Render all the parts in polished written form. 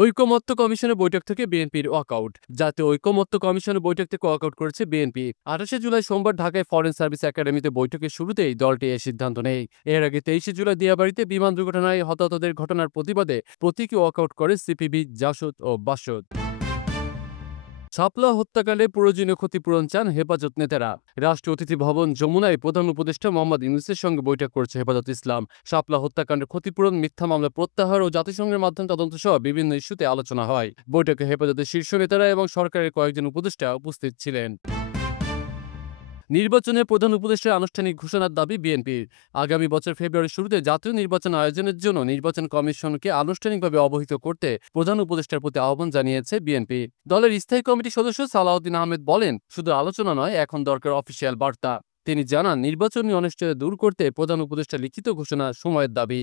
ঐকমত্য কমিশনের বৈঠক থেকে বিএনপির ওয়াকআউট। জাতীয় ঐকমত্য কমিশনের বৈঠক থেকে ওয়াকআউট করেছে বিএনপি। ২৮শে জুলাই সোমবার ঢাকায় ফরেন সার্ভিস একাডেমিতে বৈঠকের শুরুতেই দলটি এই সিদ্ধান্ত নেয়। এর আগে ২৩শে জুলাই দিয়াবাড়িতে বিমান দুর্ঘটনায় হতাহতদের ঘটনার প্রতিবাদে প্রতীকী ওয়াকআউট করে সিপিবি, জাসদ ও বাসদ। শাপলা হত্যাকাণ্ডে প্রয়োজনীয় ক্ষতিপূরণ চান হেফাজত নেতারা। রাষ্ট্রীয় অতিথি ভবন যমুনায় প্রধান উপদেষ্টা মোহাম্মদ ইউনূসের সঙ্গে বৈঠক করেছে হেফাজত ইসলাম। শাপলা হত্যাকাণ্ডের ক্ষতিপূরণ, মিথ্যা মামলা প্রত্যাহার ও জাতিসংঘের মাধ্যমে তদন্ত সহ বিভিন্ন ইস্যুতে আলোচনা হয়। বৈঠকে হেফাজতের শীর্ষ নেতারা এবং সরকারের কয়েকজন উপদেষ্টা উপস্থিত ছিলেন। নির্বাচনে প্রধান উপদেষ্টার আনুষ্ঠানিক ঘোষণার দাবি বিএনপির। আগামী বছর ফেব্রুয়ারির শুরুতে জাতীয় নির্বাচন আয়োজনের জন্য নির্বাচন কমিশনকে আনুষ্ঠানিকভাবে অবহিত করতে প্রধান উপদেষ্টার প্রতি আহ্বান জানিয়েছে বিএনপি। দলের স্থায়ী কমিটির সদস্য সালাউদ্দিন আহমেদ বলেন, শুধু আলোচনা নয়, এখন দরকার অফিসিয়াল বার্তা। তিনি জানান, নির্বাচনী অনিশ্চয়তা দূর করতে প্রধান উপদেষ্টা লিখিত ঘোষণা সময়ের দাবি।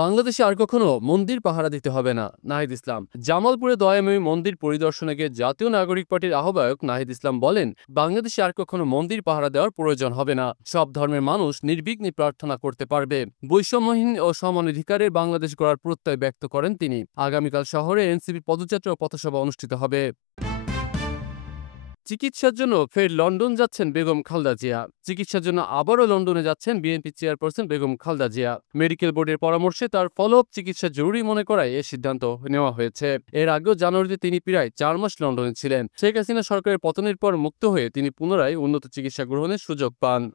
বাংলাদেশে আর কখনো মন্দির পাহারা দিতে হবে না, নাহিদ ইসলাম। জামালপুরে দয়াময়ী মন্দির পরিদর্শনে গিয়ে জাতীয় নাগরিক পার্টির আহ্বায়ক নাহিদ ইসলাম বলেন, বাংলাদেশে আর কখনো মন্দির পাহারা দেওয়ার প্রয়োজন হবে না। সব ধর্মের মানুষ নির্বিঘ্নে প্রার্থনা করতে পারবে। বৈষম্যহীন ও সমানাধিকারের বাংলাদেশ গড়ার প্রত্যয় ব্যক্ত করেন তিনি। আগামীকাল শহরে এনসিপি পদযাত্রা ও পথসভা অনুষ্ঠিত হবে। চিকিৎসার জন্য ফের লন্ডন যাচ্ছেন বেগম খালেদা জিয়া। চিকিৎসার জন্য আবারও লন্ডনে যাচ্ছেন BNP chairperson Begum Khaleda Zia. Medical বোর্ডের পরামর্শে তার ফলো আপ চিকিৎসা জরুরি মনে করায় এ সিদ্ধান্ত নেওয়া হয়েছে। এর আগেও জানুয়ারিতে তিনি প্রায় ৪ মাস লন্ডনে ছিলেন। শেখ হাসিনা সরকারের পতনের পর মুক্ত হয়ে তিনি পুনরায় উন্নত চিকিৎসা গ্রহণের সুযোগ পান।